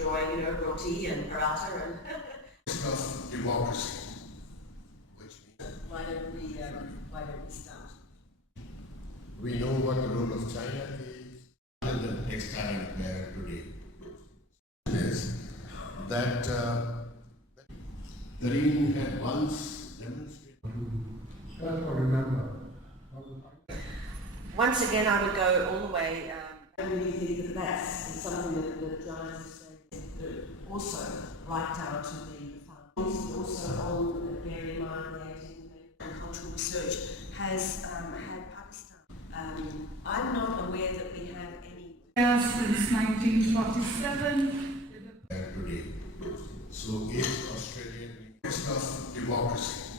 enjoy, roti and paratha and Of democracy, which means why don't we start? we know what the role of China is and the textile empire today. Is that Zareen had once demonstrated. Once again, I would go all the way. I really think that's something that Giants also liked out to the funds. Also on bear in mind the 18th cultural research has had Pakistan. I'm not aware that we have any. Since 1947. Today. So is Australia of democracy.